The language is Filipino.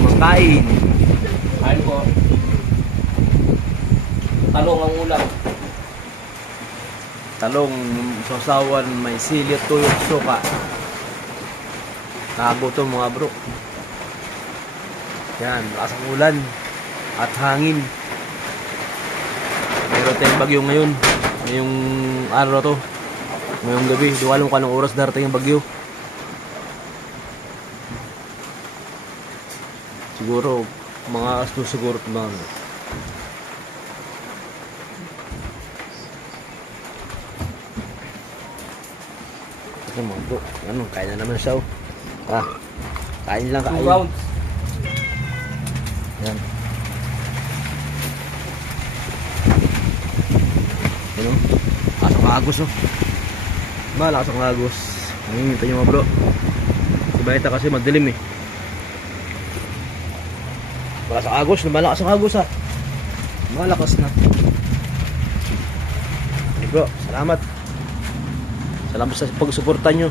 tamang kain. Kain po. Talong ang ulam. Talong, sausawan, may sili, tuyot, suka. Nakagutom mga bro. Yan, lakas ang ulan at hangin. Meron tayong bagyo ngayon. Ngayong araw na to. Ngayong gabi. Di ko alam kung anong oras darating yung bagyo. Siguro, mga alas 2 siguro mga. Ito mga bro. Ano, kain na naman siya. Ah, kain lang, 2 kain. rounds. Yan. Ano? Asok agos oh. Malakas ang agos. Nangingitan nyo mga bro. Iba kasi madilim eh. Malakas ang agos. Malakas ang agos ha. Malakas na. Hey bro, salamat. Salamat sa pagsuporta nyo.